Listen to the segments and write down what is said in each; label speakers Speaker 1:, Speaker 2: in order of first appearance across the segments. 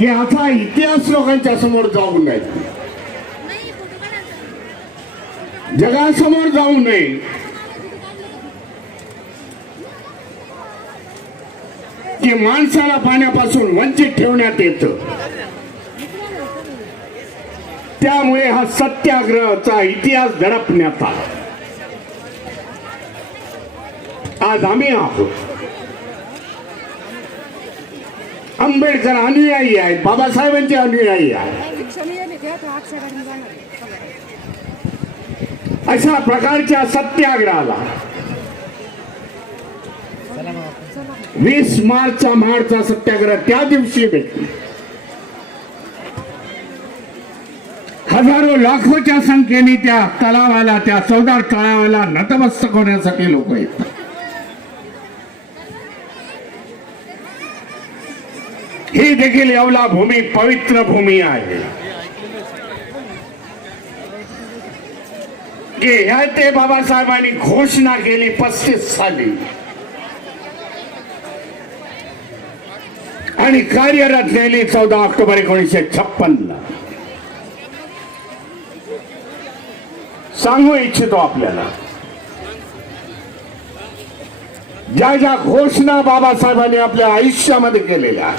Speaker 1: हे असा इतिहास लोकांच्या समोर जाऊ नये. जगासमोर जाऊ नये. की माणसाला पाण्यापासून वंचित ठेवण्यात येतं. त्यामुळे हा सत्याग्रहाचा इतिहास दडपण्यात आला. आज आम्ही आहोत. आंबेडकर अनुयायी आहेत बाबासाहेबांचे अनुयायी आहेत. अशा प्रकारच्या सत्याग्रहाला वीस मार्चचा मार्चचा सत्याग्रह त्या दिवशी भेटली. हजारो लाखोच्या संख्येने त्या तलावाला त्या चौदार तळावाला नतमस्तक होण्यासाठी लोक येतात. ही देखील येवला भूमी पवित्र भूमी आहे. की ह्या ते बाबासाहेबांनी घोषणा केली पस्तीस साली. आणि कार्यरत केली चौदा ऑक्टोबर एकोणीसशे छप्पन ला सांगू इच्छितो आपल्याला. ज्या ज्या घोषणा बाबासाहेबांनी आपल्या आयुष्यामध्ये केलेल्या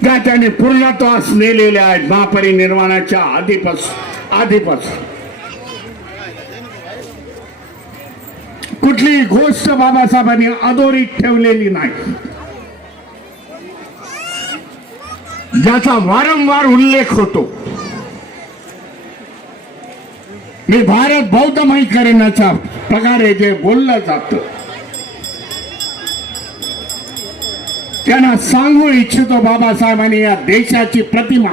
Speaker 1: का त्या त्यांनी पूर्णत्वास नेलेल्या आहेत. महापरिनिर्वाणाच्या आधीपासून आधीपासून कुठलीही गोष्ट बाबासाहेबांनी अधोरीत ठेवलेली नाही. ज्याचा वारंवार उल्लेख होतो. मी भारत बौद्धमयीकरणाच्या प्रकारे जे बोललं जात त्यांना सांगू इच्छितो बाबासाहेबांनी या देशाची प्रतिमा.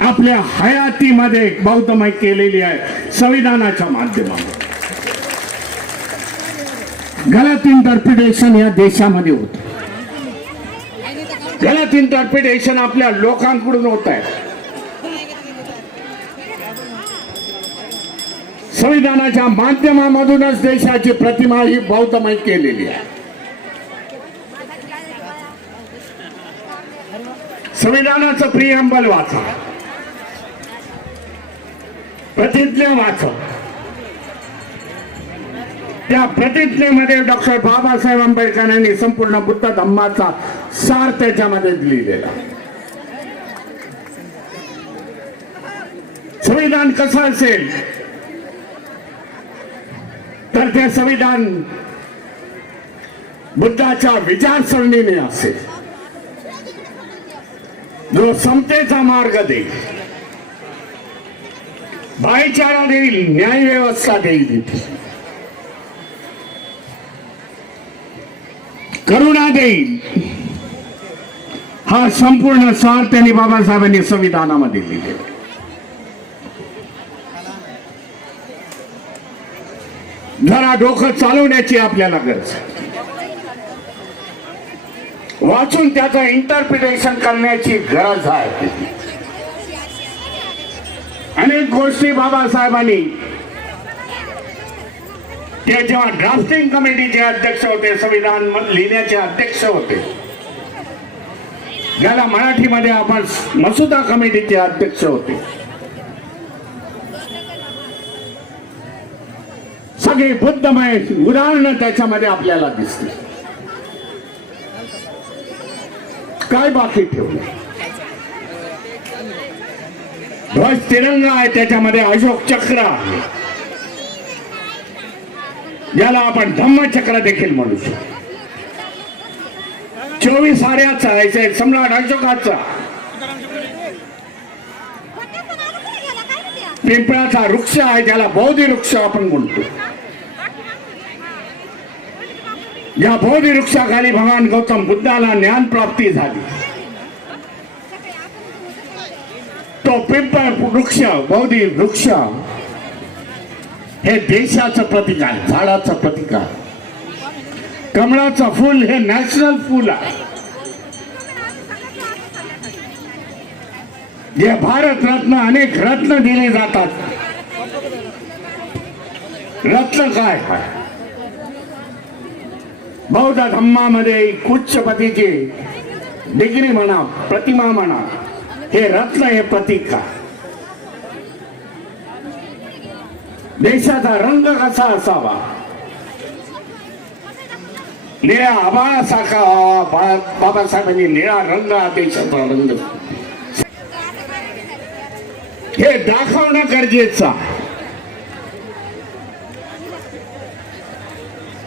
Speaker 1: आपल्या हयातीमध्ये बौद्धमय केलेली आहे संविधानाच्या माध्यमातून. गलत इंटरप्रिटेशन या देशामध्ये होत. गलत इंटरप्रिटेशन आपल्या लोकांकडून होत आहे. संविधानाच्या माध्यमामधूनच देशाची प्रतिमा ही बौद्धमय केलेली आहे. संविधानाचं प्रियंबल वाचा. प्रतिज्ञा वाचा. त्या प्रतिज्ञेमध्ये डॉक्टर बाबासाहेब आंबेडकरांनी संपूर्ण बुद्ध धम्माचा सार त्याच्यामध्ये लिहिलेला संविधान कसं असेल? तर ते संविधान बुद्धाच्या विचारसरणीने असेल. जो समतेचा मार्ग देईल. भाईचारा देईल न्याय व्यवस्था देईल. करुणा देईल. हा संपूर्ण सार त्यांनी बाबासाहेबांनी संविधानामध्ये लिहिलेला जरा डोकं चालवण्याची आपल्याला गरज आहे. वाचून त्याचं इंटरप्रिटेशन करण्याची गरज आहे. अनेक गोष्टी बाबासाहेबांनी ते जेव्हा ड्राफ्टिंग कमिटीचे अध्यक्ष होते संविधान लिहिण्याचे अध्यक्ष होते ज्याला मराठीमध्ये आपण मसुदा कमिटीचे अध्यक्ष होते. सगळे बुद्धमय उदाहरणं त्याच्यामध्ये आपल्याला दिसते काय बाकी ठेवलं? ध्वज तिरंगा आहे त्याच्यामध्ये अशोक चक्र आहे. याला आपण धम्मचक्र देखील म्हणू शकतो. चोवीस आर्याचा आहे सम्राट अशोकाचा. पिंपळाचा वृक्ष आहे ज्याला बौद्धी वृक्ष आपण म्हणतो. या बोधी वृक्षाखाली भगवान गौतम बुद्धाला ज्ञान प्राप्ती झाली. तो पिंपळ वृक्ष बौद्धी वृक्ष हे देशाचं प्रतीक आहे झाडाचं प्रतीक आहे. कमळाचं फूल हे नॅशनल फूल आहे. जे भारत रत्न अनेक रत्न दिले जातात. रत्न काय? आहे बौद्ध धम्मामध्ये उच्चपतीची डिग्री म्हणा प्रतिमा म्हणा हे रत्न हे प्रतीक का? देशाचा रंग कसा असावा? निळ्या आबाळासारखा बाबासाहेबांनी म्हणजे निळा रंग हा देशाचा रंग. हे दाखवणं गरजेचं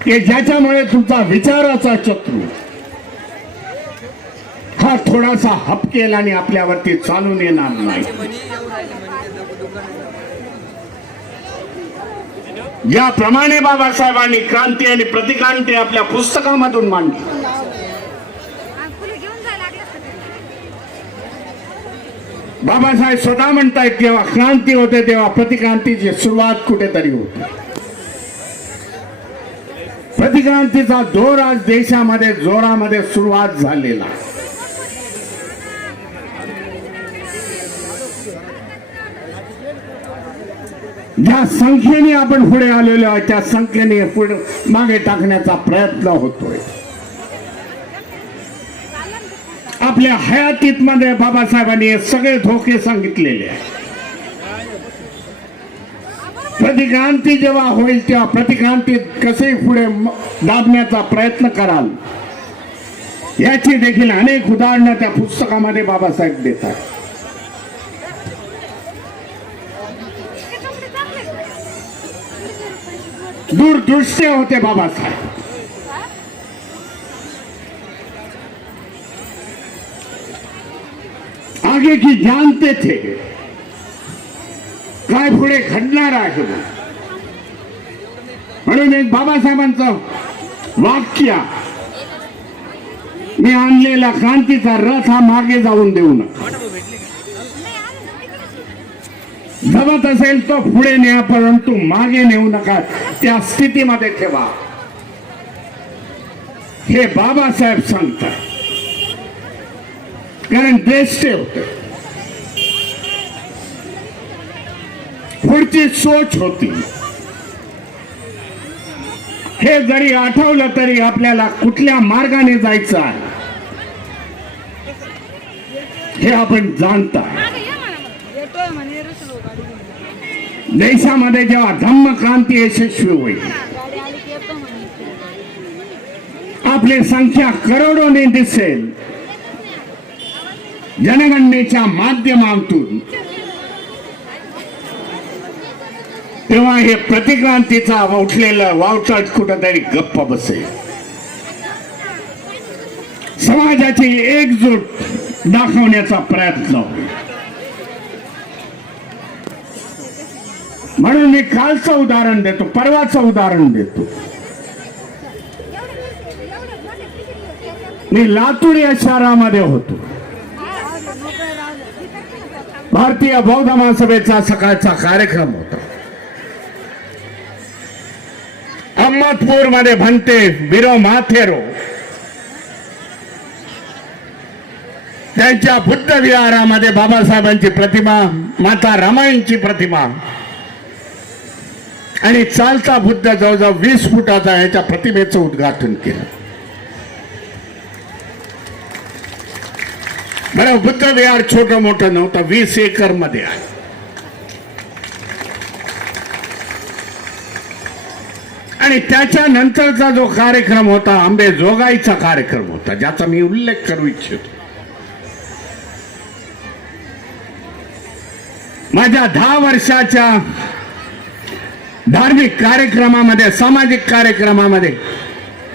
Speaker 1: की ज्याच्यामुळे तुमचा विचाराचा शत्रू हा थोडासा हपकेल आणि आपल्यावरती चालून येणार नाही. ज्याप्रमाणे बाबासाहेबांनी क्रांती आणि प्रतिक्रांती आपल्या पुस्तकामधून मांडली. बाबासाहेब स्वतः म्हणतायत जेव्हा क्रांती होते तेव्हा प्रतिक्रांतीची सुरुवात कुठेतरी होती. क्रांतीचा जोर आज देशामध्ये जोरामध्ये सुरुवात झालेला. ज्या संख्येने आपण पुढे आलेलो आहे त्या संख्येने पुढे मागे टाकण्याचा प्रयत्न होतोय. आपल्या हयातीत मध्ये बाबासाहेबांनी सगळे धोके सांगितलेले आहे प्रतिक्रांती जेव्हा होईल तेव्हा प्रतिक्रांतीत कसे पुढे दाबण्याचा प्रयत्न कराल? याची देखील अनेक उदाहरणं त्या पुस्तकामध्ये बाबासाहेब देतात दूरदृश्य होते बाबासाहेब. आगे की जानते थे. काय पुढे घडणार आहे म्हणून. एक बाबासाहेबांचं वाक्य मी आणलेला क्रांतीचा रथ हा मागे जाऊन देऊ नका. जमत असेल तो पुढे न्या परंतु मागे नेऊ नका. त्या स्थितीमध्ये ठेवा. हे बाबासाहेब सांगतात. कारण ते होते. पुढची सोच होती. हे जरी आठवलं तरी आपल्याला कुठल्या मार्गाने जायचं आहे हे आपण जाणता देशामध्ये जेव्हा धम्म क्रांती यशस्वी होईल आपली संख्या करोडोने दिसेल. जनगणनेच्या माध्यमातून तेव्हा हे प्रतिक्रांतीचा उठलेलं वावटळ कुठंतरी गप्प बसेल. समाजाची एकजूट दाखवण्याचा प्रयत्न. म्हणून मी कालचं उदाहरण देतो परवाचं उदाहरण देतो. मी लातूर या शहरामध्ये होतो. भारतीय बौद्ध महासभेचा सकाळचा कार्यक्रम होता. अहमदपूरमध्ये म्हणते विरो माथेरो. त्यांच्या बुद्ध विहारामध्ये बाबासाहेबांची प्रतिमा माता रामायणची प्रतिमा. आणि चालता बुद्ध जवळजवळ वीस फुटाचा याच्या प्रतिमेचं उद्घाटन केलं. बरं बुद्ध विहार छोटं मोठं नव्हतं वीस एकरमध्ये आहे. आणि त्याच्या नंतरचा जो कार्यक्रम होता आंबे जोगाईचा कार्यक्रम होता ज्याचा मी उल्लेख करू इच्छितो. माझ्या दहा वर्षाच्या धार्मिक कार्यक्रमामध्ये सामाजिक कार्यक्रमामध्ये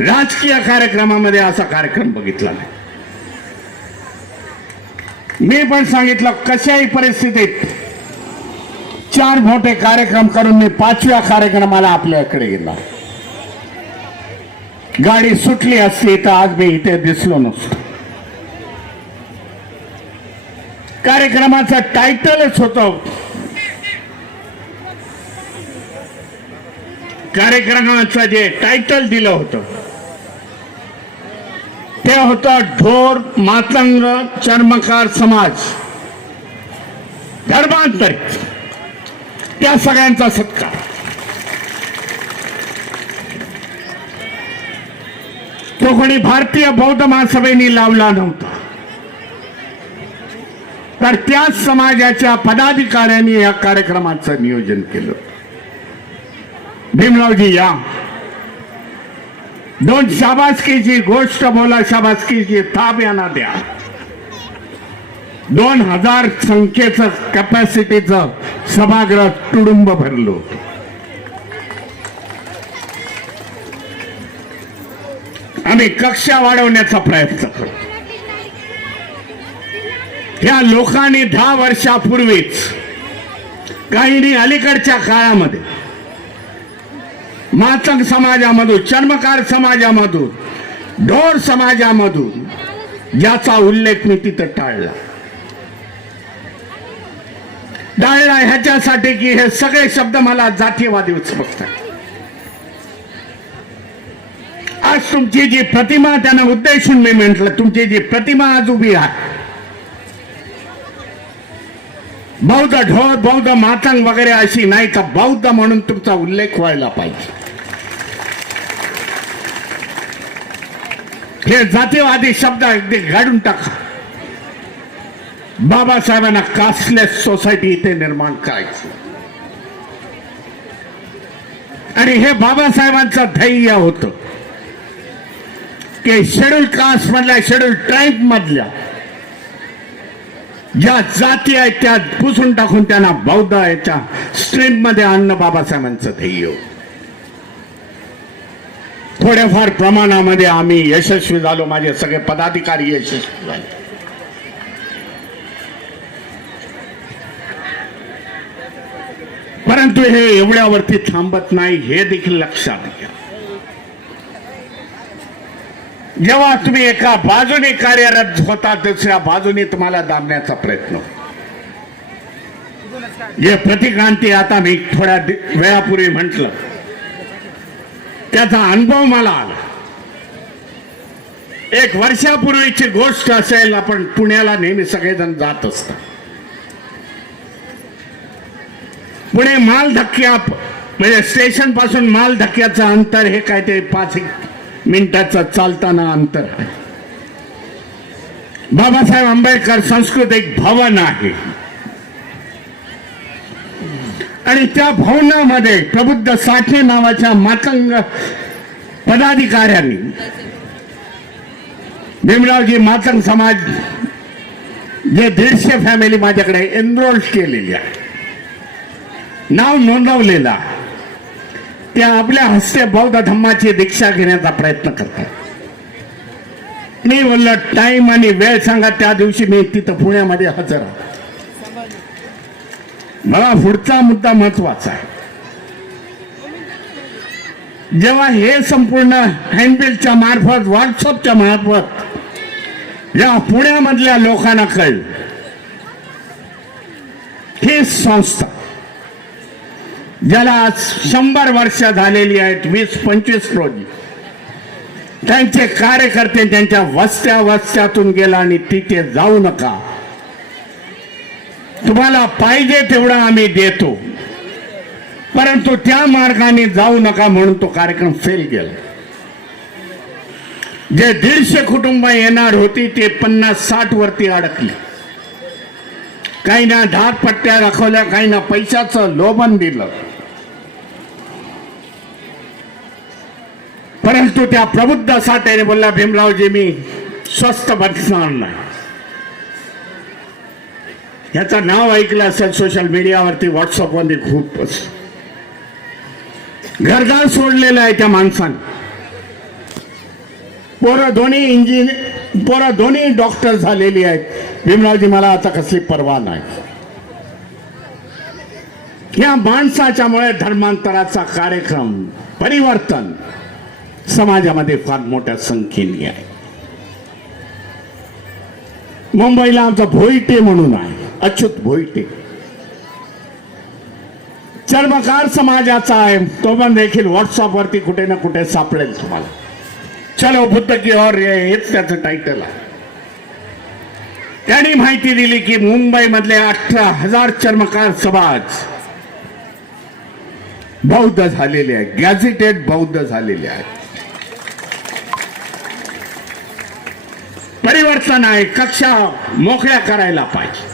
Speaker 1: राजकीय कार्यक्रमामध्ये असा कार्यक्रम बघितला नाही. मी पण सांगितलं कशाही परिस्थितीत चार मोठे कार्यक्रम करून मी पाचव्या कार्यक्रमाला आपल्याकडे गेला गाडी सुटली असती तर आज मी इथे दिसलो नसतो. कार्यक्रमाचं टायटलच होतं. कार्यक्रमाचं जे टायटल दिलं होतं ते होतं ढोर मातंग चर्मकार समाज. धर्मांतरित. त्या सगळ्यांचा सत्कार. तो कोणी भारतीय बौद्ध महासभेने लावला नव्हता. तर त्याच समाजाच्या पदाधिकाऱ्यांनी या कार्यक्रमाचं नियोजन केलं. भीमरावजी या. दोन शाबासकीची गोष्ट बोला शाबासकीची थाप यांना द्या. दोन हजार संख्येचं कॅपॅसिटीचं सभागृह तुडुंब भरलो आम्ही कक्षा वाढवण्याचा प्रयत्न करतो या लोकांनी दहा वर्षापूर्वीच काहींनी अलीकडच्या काळामध्ये मातंग समाजामधून चर्मकार समाजामधून ढोर समाजामधून ज्याचा उल्लेख मी तिथं टाळला. टाळला ह्याच्यासाठी की हे सगळे शब्द मला जातीयवादी बसतात आज तुमची जी प्रतिमा त्यांना उद्देशून मी म्हटलं तुमची जी प्रतिमा आज उभी आहे. बौद्ध ढोर बौद्ध मातंग वगैरे अशी नाही का बौद्ध म्हणून तुमचा उल्लेख व्हायला पाहिजे. हे जातीवादी शब्द अगदी घडून टाका. बाबासाहेबांना कास्टलेस सोसायटी इथे निर्माण करायची. आणि हे बाबासाहेबांचं ध्येय होतं. की शेड्यूल कास्ट मधल्या शेड्यूल ट्राईब मधल्या ज्या जाती आहेत त्या पुसून टाकून त्यांना बौद्ध याच्या स्ट्रीममध्ये आणणं बाबासाहेबांचं ध्येय. थोड्याफार प्रमाणामध्ये आम्ही यशस्वी झालो माझे सगळे पदाधिकारी यशस्वी झाले. परंतु हे एवढ्यावरती थांबत नाही हे देखील लक्षात घ्या. जेव्हा तुम्ही एका बाजूने कार्यरत होता दुसऱ्या बाजूने तुम्हाला दाबण्याचा प्रयत्न. जे प्रतिक्रांती आता मी थोड्या वेळापूर्वी म्हंटल. त्याचा अनुभव मला आला. एक वर्षापूर्वीची गोष्ट असेल आपण पुण्याला नेहमी सगळेजण जात असतात पुणे माल धक्क्या म्हणजे स्टेशनपासून माल धक्क्याचं अंतर हे काहीतरी पाच एक मिनिटाचं चालताना अंतर आहे. बाबासाहेब आंबेडकर सांस्कृतिक भवन आहे. आणि त्या भवनामध्ये प्रबुद्ध साठे नावाच्या मातंग पदाधिकाऱ्यांनी भीमरावजी मातंग समाज जे दीडशे फॅमिली माझ्याकडे एनरोल केलेली आहे. नाव नोंदवलेला त्या आपल्या हस्ते बौद्ध धम्माची दीक्षा घेण्याचा प्रयत्न करतात. मी बोललो टाइम आणि वेळ सांगा त्या दिवशी मी तिथं पुण्यामध्ये हजर मला पुढचा मुद्दा महत्त्वाचा आहे. जेव्हा हे संपूर्ण हँडबिलच्या मार्फत व्हॉट्सअपच्या मार्फत या पुण्यामधल्या लोकांना कळलं ही संस्था ज्याला आज शंभर वर्ष झालेली आहेत वीस पंचवीस रोजी. त्यांचे कार्यकर्ते त्यांच्या वस्त्या वस्त्यातून गेला आणि तिथे जाऊ नका. तुम्हाला पाहिजे तेवढं आम्ही देतो. परंतु त्या मार्गाने जाऊ नका म्हणून तो कार्यक्रम फेल गेला. जे दीडशे कुटुंब येणार होती ते पन्नास साठ वरती अडकली. काही ना धाक पट्ट्या दाखवल्या काही ना पैशाचं लोभन दिलं. परंतु त्या प्रबुद्ध साठ्याने बोलला भीमरावजी मी स्वस्त बसणार नाही. याचं नाव ऐकलं असेल सोशल मीडियावरती व्हॉट्सअपमध्ये खूपच. घरदार सोडलेलं आहे त्या माणसानं. पोरं दोन्ही इंजिनियर पोरं दोन्ही डॉक्टर झालेली आहेत. भीमरावजी मला आता कसली पर्वा नाही. या माणसाच्यामुळे धर्मांतराचा कार्यक्रम परिवर्तन समाजामध्ये फार मोठ्या संख्येने आहे. मुंबईला आमचा भोईटे म्हणून आहे अच्युत भोईटे. चर्मकार समाजाचा आहे तो पण देखील व्हॉट्सअप वरती कुठे ना कुठे सापडेल तुम्हाला. चलो बुद्ध की और ये हेच त्याचं टायटल आहे. त्यांनी माहिती दिली की मुंबईमधले अठरा हजार चर्मकार समाज बौद्ध झालेले आहेत गॅझेटेड बौद्ध झालेले आहेत. परिवर्तन आहे कक्षा मोकळ्या करायला पाहिजे.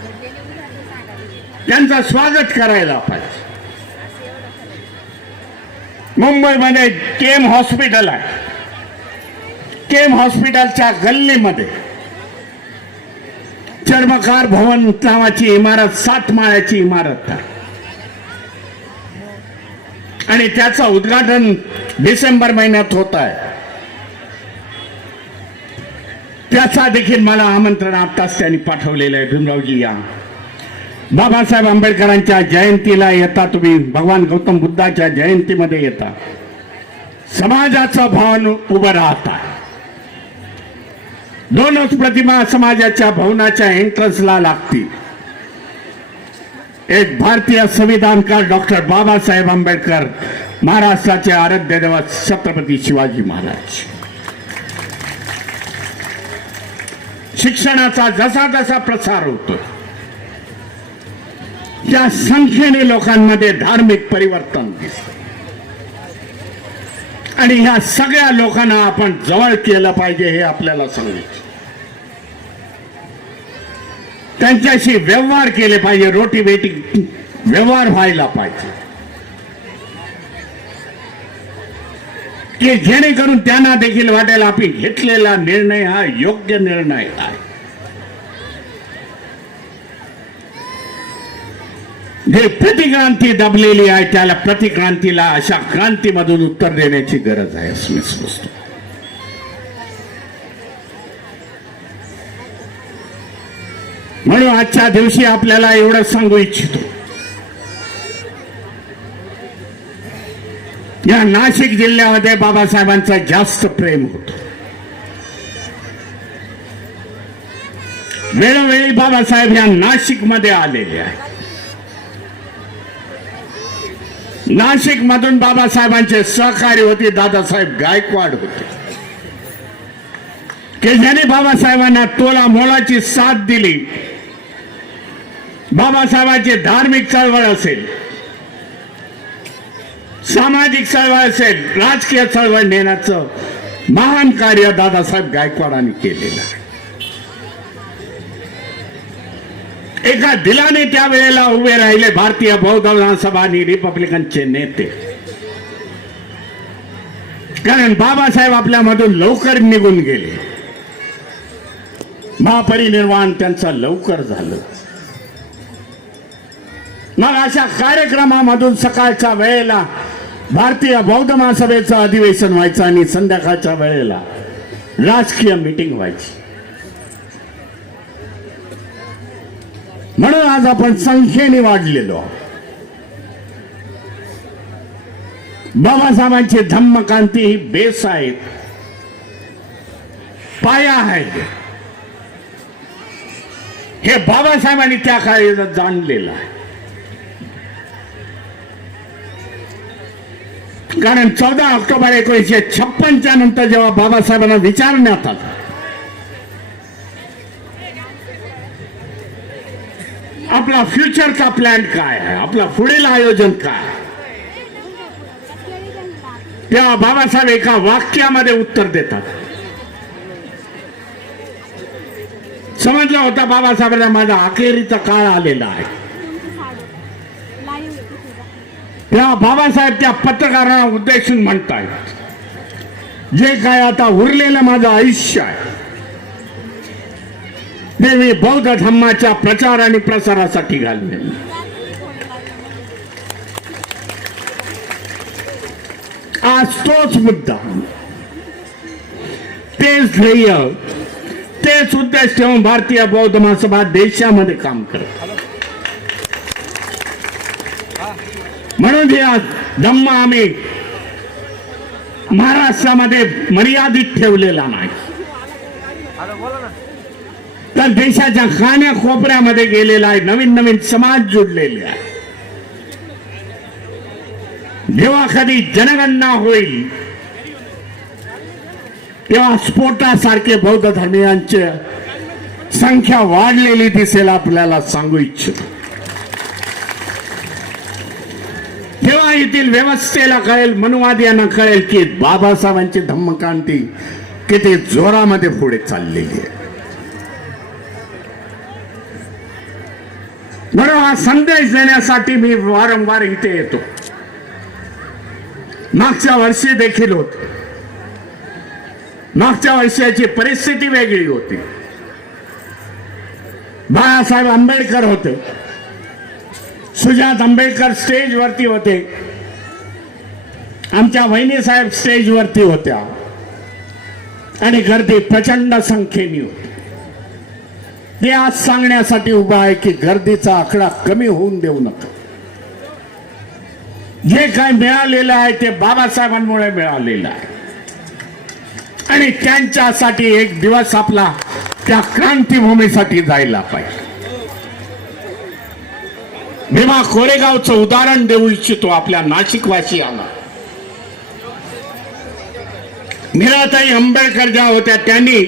Speaker 1: त्यांचं स्वागत करायला पाहिजे. मुंबईमध्ये केम हॉस्पिटल आहे. केम हॉस्पिटलच्या गल्लीमध्ये चर्मकार भवन नावाची इमारत सात माळ्याची इमारत आहे. आणि त्याचं उद्घाटन डिसेंबर महिन्यात होत आहे. त्याचा देखील मला आमंत्रण आत्ताच त्यांनी पाठवलेलं आहे. भीमरावजी या. बाबासाहेब आंबेडकरांच्या जयंतीला येता तुम्ही. भगवान गौतम बुद्धाच्या जयंतीमध्ये येता. समाजाचं भावन उभं राहता. दोनच प्रतिमा समाजाच्या भवनाच्या एंट्रन्सला लागतील. एक भारतीय संविधानकार डॉक्टर बाबासाहेब आंबेडकर महाराष्ट्राचे आराध्य देवत छत्रपती शिवाजी महाराज. शिक्षणाचा जसा जसा प्रसार होतो या संख्येने लोकांमध्ये धार्मिक परिवर्तन दिसत आणि ह्या सगळ्या लोकांना आपण जवळ केलं पाहिजे हे आपल्याला सांगायचं. त्यांच्याशी व्यवहार केले पाहिजे रोटी बेटी व्यवहार व्हायला पाहिजे. की जेणेकरून त्यांना देखील वाटेल आपण घेतलेला निर्णय हा योग्य निर्णय आहे. जे प्रतिक्रांती दबलेली आहे त्याला प्रतिक्रांतीला अशा क्रांतीमधून उत्तर देण्याची गरज आहे असं मी समजतो म्हणून आजच्या दिवशी आपल्याला एवढं सांगू इच्छितो. या नाशिक जिल्ह्यामध्ये बाबासाहेबांचं जास्त प्रेम होत. वेळोवेळी बाबासाहेब या नाशिकमध्ये आलेले आहेत. नाशिक मधून बाबासाहेबांचे सहकारी होते दादासाहेब गायकवाड होते. की ज्याने बाबासाहेबांना तोला मोलाची साथ दिली बाबासाहेबांची धार्मिक चळवळ असेल सामाजिक चळवळ असेल राजकीय चळवळ नेण्याचं महान कार्य दादासाहेब गायकवाडांनी केलेलं आहे. एका दिलाने त्यावेळेला उभे राहिले भारतीय बौद्ध विधानसभा आणि रिपब्लिकनचे नेते. कारण बाबासाहेब आपल्यामधून लवकर निघून गेले. महापरिनिर्वाण त्यांचं लवकर झालं. मग अशा कार्यक्रमामधून सकाळच्या वेळेला भारतीय बौद्ध महासभेचं अधिवेशन व्हायचं आणि संध्याकाळच्या वेळेला राजकीय मीटिंग व्हायची. म्हणून आज आपण संख्येने वाढलेलो बाबासाहेबांची धम्मकांती ही बेस आहेत पाया आहे हे बाबासाहेबांनी त्या काळी जाणलेलं आहे. कारण चौदा ऑक्टोबर एकोणीसशे छप्पनच्या नंतर जेव्हा बाबासाहेबांना विचारण्यात आलं आपला फ्युचरचा प्लॅन काय आहे? आपला पुढील आयोजन काय तेव्हा बाबासाहेब एका वाक्यामध्ये उत्तर देतात. समजला होता बाबासाहेबांना माझा अखेरीचा काळ आलेला आहे. तेव्हा बाबासाहेब त्या पत्रकारांना उद्देशून म्हणतायत जे काय आता उरलेलं माझं आयुष्य आहे ते मी बौद्ध धम्माच्या प्रचार आणि प्रसारासाठी घालले आज तोच मुद्दा. तेच ध्येय तेच उद्देश ठेवून भारतीय बौद्ध महासभा देशामध्ये काम करत म्हणून हे आज धम्म आम्ही महाराष्ट्रामध्ये मर्यादित ठेवलेला नाही. तर देशाच्या खाण्या कोपऱ्यामध्ये गेलेला आहे नवीन नवीन समाज जुडलेले आहे. जेव्हा कधी जनगणना होईल तेव्हा स्फोटासारखे बौद्ध धर्मियांची संख्या वाढलेली दिसेल आपल्याला सांगू इच्छितो. येथील व्यवस्थेला कळेल मनुवादियांना कळेल की बाबासाहेबांची धम्मक्रांती किती जोरामध्ये पुढे चाललेली आहे. म्हणून हा संदेश देण्यासाठी मी वारंवार इथे येतो. मागच्या वर्षी देखील होत. मागच्या वर्षाची परिस्थिती वेगळी होती. बाळासाहेब आंबेडकर होते. सुजात आंबेडकर स्टेजवरती होते. आमच्या वहिनी साहेब स्टेजवरती होत्या. आणि गर्दी प्रचंड संख्येने होती. ते आज सांगण्यासाठी उभा आहे की गर्दीचा आकडा कमी होऊन देऊ नका. जे काय मिळालेलं आहे ते बाबासाहेबांमुळे मिळालेलं आहे. आणि त्यांच्यासाठी एक दिवस आपला त्या क्रांतीभूमीसाठी जायला पाहिजे. भीमा कोरेगावचं उदाहरण देऊ इच्छितो आपल्या नाशिकवासियांना. मीराताई आंबेडकर ज्या होत्या त्यांनी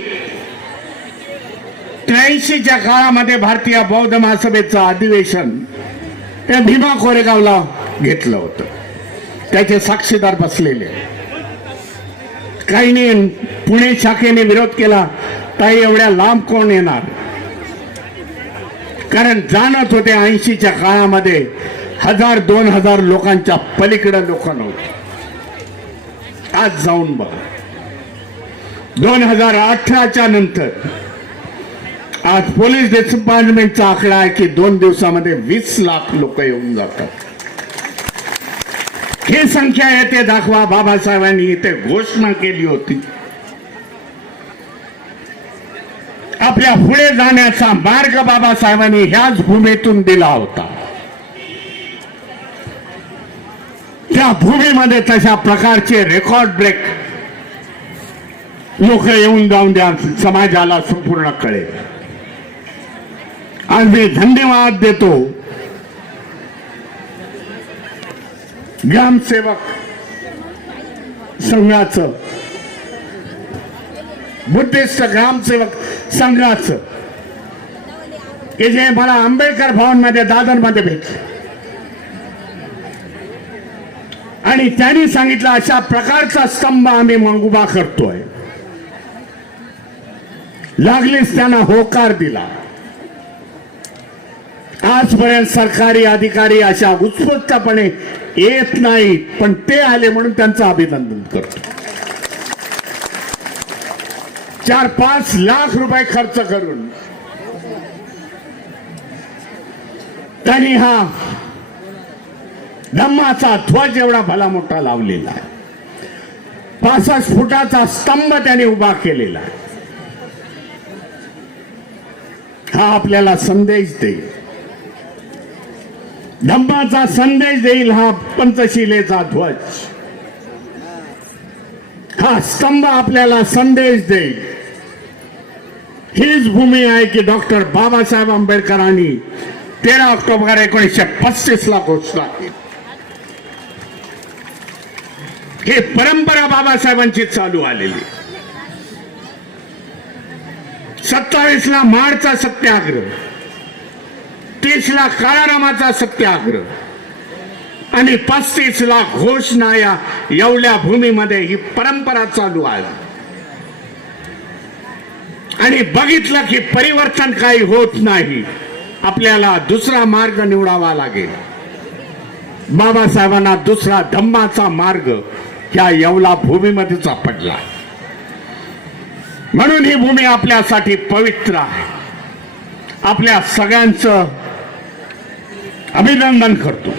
Speaker 1: त्र्याऐंशीच्या काळामध्ये भारतीय बौद्ध महासभेचं अधिवेशन त्या भीमा कोरेगावला घेतलं होतं. त्याचे साक्षीदार बसलेले. काहीने पुणे शाखेने विरोध केला ताई एवढ्या लांब कोण येणार? कारण जाणत होते ऐंशीच्या काळामध्ये हजार दोन हजार लोकांच्या पलीकडे लोक नव्हते. आज जाऊन बघा. दोन हजार अठराच्या नंतर आज पोलीस डिपार्टमेंटचा आकडा आहे की दोन दिवसामध्ये वीस लाख लोक येऊन जातात. ही संख्या येते दाखवा. बाबासाहेबांनी इथे घोषणा केली होती. आपल्या पुढे जाण्याचा मार्ग बाबासाहेबांनी ह्याच भूमीतून दिला होता. त्या भूमीमध्ये तशा प्रकारचे रेकॉर्ड ब्रेक लोक येऊन जाऊन द्या समाजाला संपूर्ण कळेल. आज मी धन्यवाद देतो. ग्रामसेवक संघाचं बुद्धिस्ट ग्रामसेवक संघाचं की जे मला आंबेडकर भवनमध्ये दादरमध्ये भेटले. आणि त्यांनी सांगितलं अशा प्रकारचा स्तंभ आम्ही मग उभा करतोय. लागलीच त्यांना होकार दिला. आजपर्यंत सरकारी अधिकारी अशा उत्स्फूर्तपणे येत नाहीत पण ते आले म्हणून त्यांचं अभिनंदन करतो. चार पाच लाख रुपये खर्च करून त्यांनी हा धम्माचा ध्वज एवढा भला मोठा लावलेला आहे. पासष्ट फुटाचा स्तंभ त्याने उभा केलेला आहे. हा आपल्याला संदेश देईल? धम्माचा संदेश देईल हा पंचशिलेचा ध्वज. हा स्तंभ आपल्याला संदेश देईल. हीच भूमी आहे की डॉक्टर बाबासाहेब आंबेडकरांनी तेरा ऑक्टोबर एकोणीसशे पस्तीस ला घोषणा केली. ही परंपरा बाबासाहेबांची चालू आलेली. सत्तावीसला माडचा सत्याग्रह तीसला काळारामाचा सत्याग्रह आणि पस्तीसला घोषणा या एवढ्या भूमीमध्ये ही परंपरा चालू आहे. आणि बघितलं की परिवर्तन काही होत नाही. आपल्याला दुसरा मार्ग निवडावा लागेल. बाबासाहेबांना दुसरा धम्माचा मार्ग या येवला भूमीमध्ये सापडला म्हणून ही भूमी आपल्यासाठी पवित्र आहे. आपल्या सगळ्यांचं अभिनंदन करतो.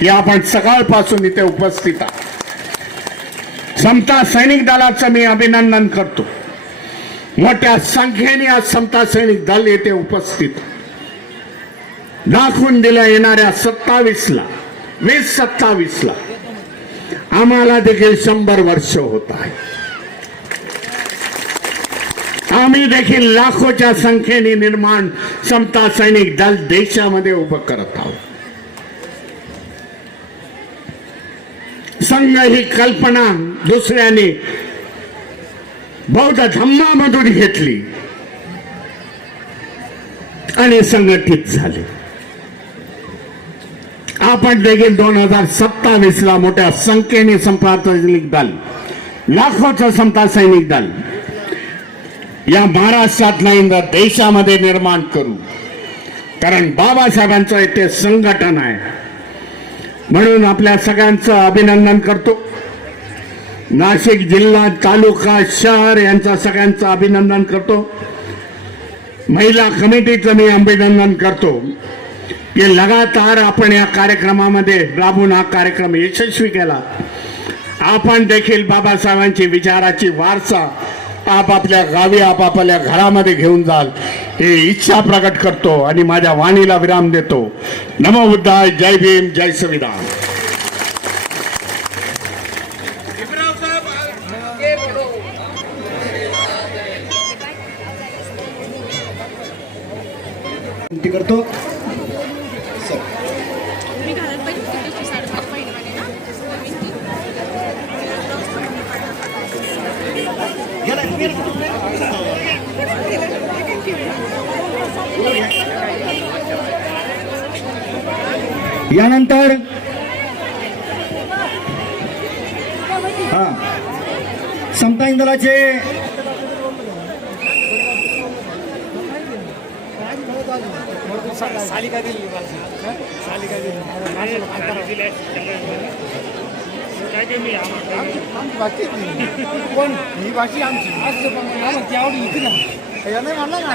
Speaker 1: की आपण सकाळपासून इथे उपस्थित आहात. समता सैनिक दलाचं मी अभिनंदन करतो. मोठ्या संख्येने आज समता सैनिक दल येथे उपस्थित दाखवून दिल्या येणाऱ्या सत्तावीसला वीस सत्तावीसला आम्हाला देखील शंभर वर्ष होत आहे. आम्ही देखील लाखोच्या संख्येने निर्माण समता सैनिक दल देशामध्ये उभं करत आहोत. संघ ही कल्पना दुसऱ्याने बौद्ध धम्मामधून घेतली आणि संघटित झाले. आपण देखील दोन हजार सत्तावीस ला मोठ्या संख्येने समता सैनिक दल लाखोचं समता सैनिक दल या महाराष्ट्रात नाही तर देशामध्ये निर्माण करू. कारण बाबासाहेबांचं इथे संघटन आहे. म्हणून आपल्या सगळ्यांचं अभिनंदन करतो. नाशिक जिल्हा तालुका शहर यांचा सगळ्यांचं अभिनंदन करतो. महिला कमिटीचं मी अभिनंदन करतो. की लगातार आपण या कार्यक्रमामध्ये राबून हा कार्यक्रम यशस्वी केला. आपण देखील बाबासाहेबांची विचाराची वारसा आपापल्या गावी आपापल्या घरामध्ये घेऊन जाल. हे इच्छा प्रकट करतो आणि माझ्या वाणीला विराम देतो. नमो बुद्धाय जय भीम जय संविधान.
Speaker 2: करतो
Speaker 3: मी घालायला पाहिजे होती तशी साडेपाच महिन्याने ना
Speaker 2: यानंतर हा समता इंदलाचे
Speaker 4: पण ही भाषी आमची आवडी इथे नाही म्हणलं ना